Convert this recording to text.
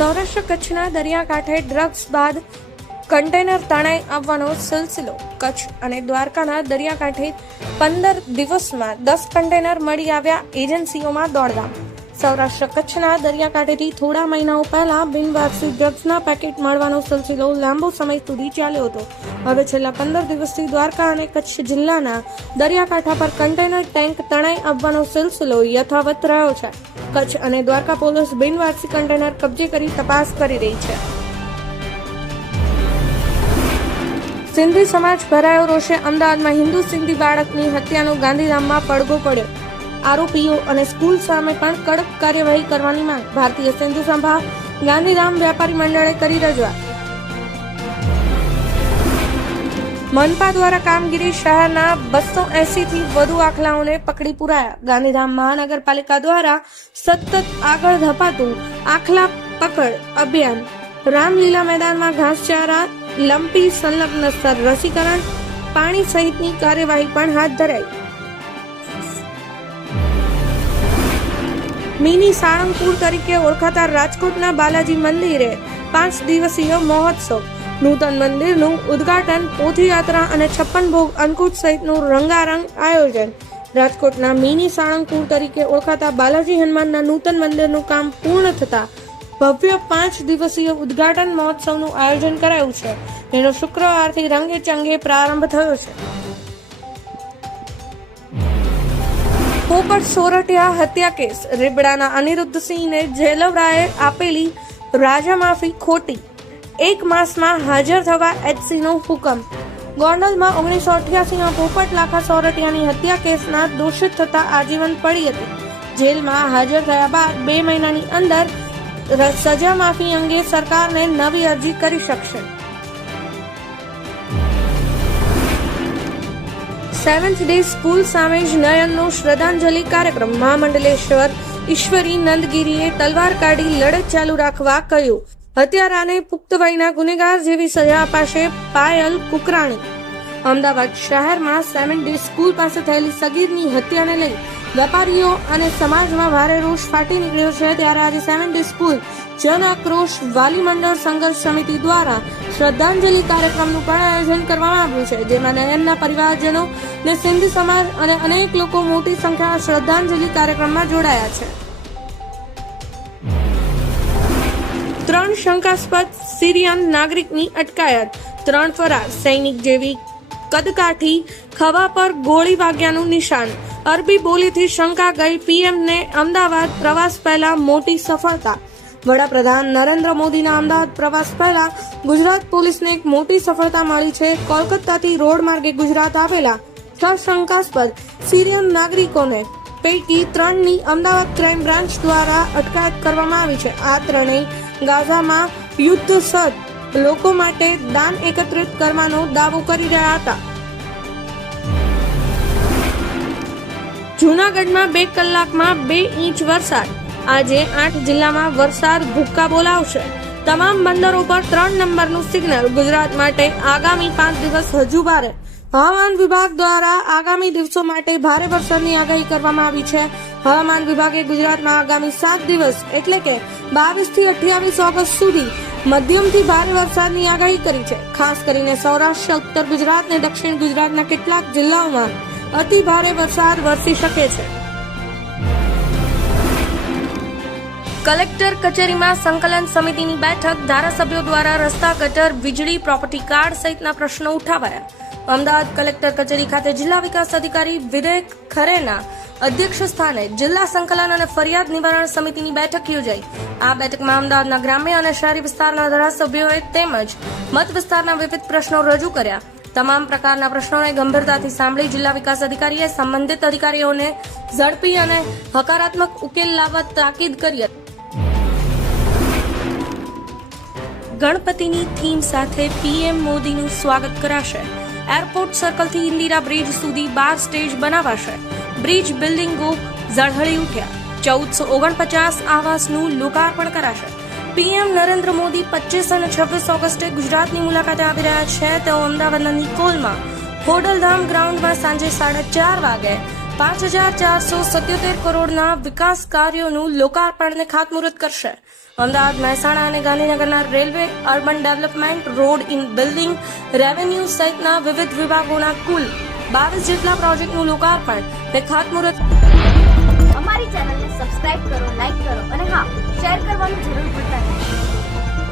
સૌરાષ્ટ્ર કચ્છના દરિયાકાંઠે ડ્રગ્સ બાદ કન્ટેનર તણાઈ આવવાનો સિલસિલો. કચ્છ અને દ્વારકાના દરિયાકાંઠે પંદર દિવસમાં દસ કન્ટેનર મળી આવ્યા એજન્સીઓમાં દોડધામ. સૌરાષ્ટ્ર કચ્છના દરિયાકાંઠેથી થોડા મહિનાઓ પહેલા બિનવારસી ડ્રગ્સના પેકેટ મળવાનો સિલસિલો લાંબો સમય સુધી ચાલ્યો હતો. હવે છેલ્લા પંદર દિવસથી દ્વારકા અને કચ્છ જિલ્લાના દરિયાકાંઠા પર કન્ટેનર ટેન્ક તણાઈ આવવાનો સિલસિલો યથાવત રહ્યો છે. કચ્છ અને દ્વારકા પોલીસ બિનવારસી કન્ટેનર કબજે કરી તપાસ કરી રહી છે. સિંધી સમાજ ભરાયો રોષે અમદાવાદમાં હિન્દુ સિંધી બાળકની હત્યાનો ગાંધીધામમાં પડઘો પડ્યો. આરોપીઓ અને સ્કૂલ સામે પણ કડક કાર્યવાહી કરવાની માંગ ભારતીય સિંધુ સભા ગાંધીધામ વ્યાપારી મંડળે કરી રજૂઆત. મનપા દ્વારા કામગીરી શહેરના બસો એસી થી વધુ આખલાઓને પકડી પુરાયા. ગાંધીધામ મહાનગરપાલિકા દ્વારા સતત આગળ ધપાતું આખલા પકડ અભિયાન. રામલીલા મેદાનમાં ઘાસચારા, લંપી સંલગ્ન સ્તર રસીકરણ, પાણી સહિતની કાર્યવાહી પણ હાથ ધરાઈ. મિની સાળંગપુર તરીકે ઓળખાતા રાજકોટના બાલાજી મંદિરે પાંચ દિવસીય મહોત્સવ. નૂતન મંદિરનું ઉદ્ઘાટન પોથીયાત્રા અને છપ્પન ભોગ અંકુટ સહિતનું રંગારંગ આયોજન. રાજકોટના મિની સાળંગપુર તરીકે ઓળખાતા બાલાજી હનુમાનના નૂતન મંદિરનું કામ પૂર્ણ થતા ભવ્ય પાંચ દિવસીય ઉદ્ઘાટન મહોત્સવનું આયોજન કરાયું છે. જેનો શુક્રવારથી રંગે ચંગે પ્રારંભ થયો છે. પોપટ સોરઠિયા હત્યા કેસ. રીબડાના અનિરુદ્ધસિંહને જેલવડાએ આપેલી રાજામાફી ખોટી. એક માસમાં હાજર થવા એચસીનો હુકમ. ગોંડલમાં ઓગણીસો અઠ્યાસીમાં પોપટ લાખા સોરઠિયાની હત્યા કેસના દોષિત થતા આજીવન પડી હતી. જેલમાં હાજર થયા બાદ બે મહિનાની અંદર સજા માફી અંગે સરકારને નવી અરજી કરી શકશે. સેવન્થ ડે સ્કૂલ સામે જ નયનનો શ્રદ્ધાંજલિ કાર્યક્રમ. મહામંડલેશ્વર ઈશ્વરી નંદગીરીએ તલવાર કાઢી લડત ચાલુ રાખવા કહ્યું. હત્યારાને પુખ્ત વયના ગુનેગાર જેવી સજા અપાશે પાયલ કુકરાણી. અમદાવાદ શહેરમાં સેવન ડે સ્કૂલ પાસે થયેલી સગીરની હત્યાને લઈ વેપારીઓ અને સમાજમાં ભારે રોષ ફાટી નીકળ્યો છે. ત્યારે આજે સેવન ડે સ્કૂલ જન આક્રોશ વાલી મંડળ સંઘર્ષ સમિતિ દ્વારા શ્રદ્ધાંજલિ કાર્યક્રમનું પણ આયોજન કરવામાં આવ્યું છે, જેમાં નયનના પરિવારજનો ને સિંધી સમાજ અને અનેક લોકો મોટી સંખ્યામાં શ્રદ્ધાંજલિ કાર્યક્રમમાં જોડાયા છે. ત્રણ શંકાસ્પદ સિરિયન નાગરિકની અટકાયત, ત્રણ ફરાર, સૈનિક જેવી કદકાઠી ખવા પર ગોળી વાગ્યાનું નિશાન, અરબી બોલીથી શંકા ગઈ પીએમને અમદાવાદ પ્રવાસ પહેલા મોટી સફળતા વડાપ્રધાન નરેન્દ્ર મોદીના અમદાવાદ પ્રવાસ પહેલા ગુજરાત પોલીસને એક મોટી સફળતા મળી છે. કોલકાતાથી રોડ માર્ગે ગુજરાત આવેલા છ શંકાસ્પદ સિરિયન નાગરિકોને પૈકી ત્રણની અમદાવાદ ક્રાઇમ બ્રાન્ચ દ્વારા અટકાયત કરવામાં આવી છે. આ ત્રણેય ગાઝામાં યુદ્ધ સદ લોકો માટે દાન એકત્રિત કરવાનો દાવો કરી રહ્યા હતા. જૂનાગઢમાં બે કલાકમાં બે ઇંચ વરસાદ આજે આઠ જિલ્લામાં વરસાદ ભૂક્કા બોલાવશે. તમામ બંદરો પર ત્રણ નંબરનું સિગ્નલ. ગુજરાત માટે આગામી પાંચ દિવસ હજુ ભારે. હવામાન વિભાગ દ્વારા આગામી દિવસો માટે ભારે વરસાદની આગાહી કરવામાં આવી છે. હવામાન વિભાગે ગુજરાતમાં આગામી સાત દિવસ, એટલે કે બાવીસથી અઠ્યાવીસ ઓગસ્ટ સુધી મધ્યમથી ભારે વરસાદની આગાહી કરી છે. ખાસ કરીને સૌરાષ્ટ્ર, ઉત્તર ગુજરાત અને દક્ષિણ ગુજરાતના કેટલાક જિલ્લાઓમાં અતિ ભારે વરસાદ વરસી શકે છે. કલેક્ટર કચેરીમાં સંકલન સમિતિની બેઠક ધારાસભ્યો દ્વારા રસ્તા ગટર, વીજળી, પ્રોપર્ટી કાર્ડ સહિતના પ્રશ્નો ઉઠાવાયા. અમદાવાદ કલેક્ટર કચેરી ખાતે જિલ્લા વિકાસ અધિકારી વિવેક ખરેના અધ્યક્ષ સ્થાને જિલ્લા સંકલન અને ફરિયાદ નિવારણ સમિતિની બેઠક યોજાઈ. આ બેઠકમાં અમદાવાદના ગ્રામ્ય અને શહેરી વિસ્તારના ધારાસભ્યોએ તેમજ મત વિસ્તારના વિવિધ પ્રશ્નો રજૂ કર્યા. તમામ પ્રકારના પ્રશ્નોને ગંભીરતાથી સાંભળી જિલ્લા વિકાસ અધિકારીએ સંબંધિત અધિકારીઓને ઝડપી અને હકારાત્મક ઉકેલ લાવવા તાકીદ કરી હતી. ગણપતિની થીમ સાથે પીએમ મોદીનું સ્વાગત કરાશે. એરપોર્ટ સર્કલથી ઇન્દિરા બ્રિજ સુધી બાર સ્ટેજ બનાવાશે. બ્રિજ બિલ્ડિંગો ઝળહળી ઉઠ્યા. ચૌદસો ઓગણપચાસ આવાસનું લોકાર્પણ કરાશે. પીએમ નરેન્દ્ર મોદી પચીસ અને છવ્વીસ ઓગસ્ટે ગુજરાતની મુલાકાતે આવી રહ્યા છે. તેઓ અમદાવાદના નિકોલમાં હોડલધામ ગ્રાઉન્ડમાં સાંજે સાડા ચાર વાગે પાંચ હજાર ચારસો સત્યોતેર કરોડના વિકાસ કાર્યોનું લોકાર્પણ અને ખાતમુહૂર્ત કરશે. અમદાવાદ, મહેસાણા અને ગાંધીનગરના railway urban development road in building revenue સહિતના વિવિધ વિભાગોના કુલ બાવીસ જેટલા પ્રોજેક્ટનું લોકાર્પણ અને ખાતમુહૂર્ત અમારી ચેનલને સબસ્ક્રાઇબ કરો, લાઇક કરો અને હા, શેર કરવાનું જરૂર ભૂલતા